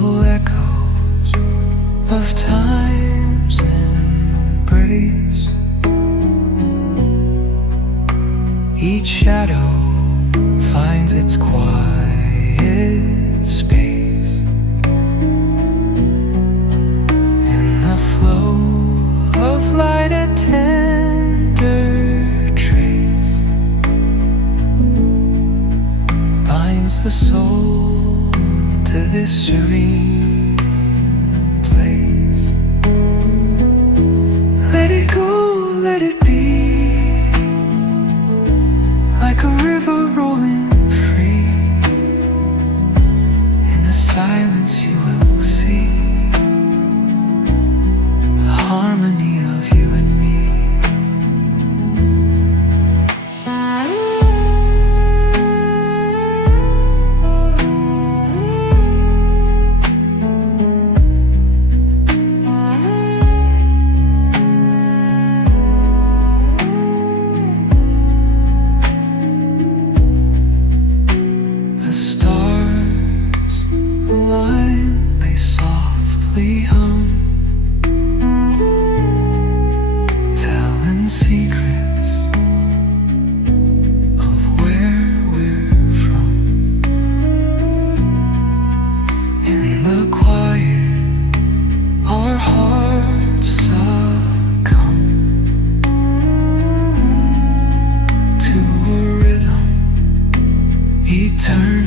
Little echoes of time's embrace. Each shadow finds its quiet space in the flow of light, a tender trace binds the soul to this serene place. Let it go, let it be, like a river rolling free. In the silence you will see the harmony of you and me. The stars align, they softly hum, telling secrets of where we're from. In the quiet, our hearts succumb to a rhythm eternal.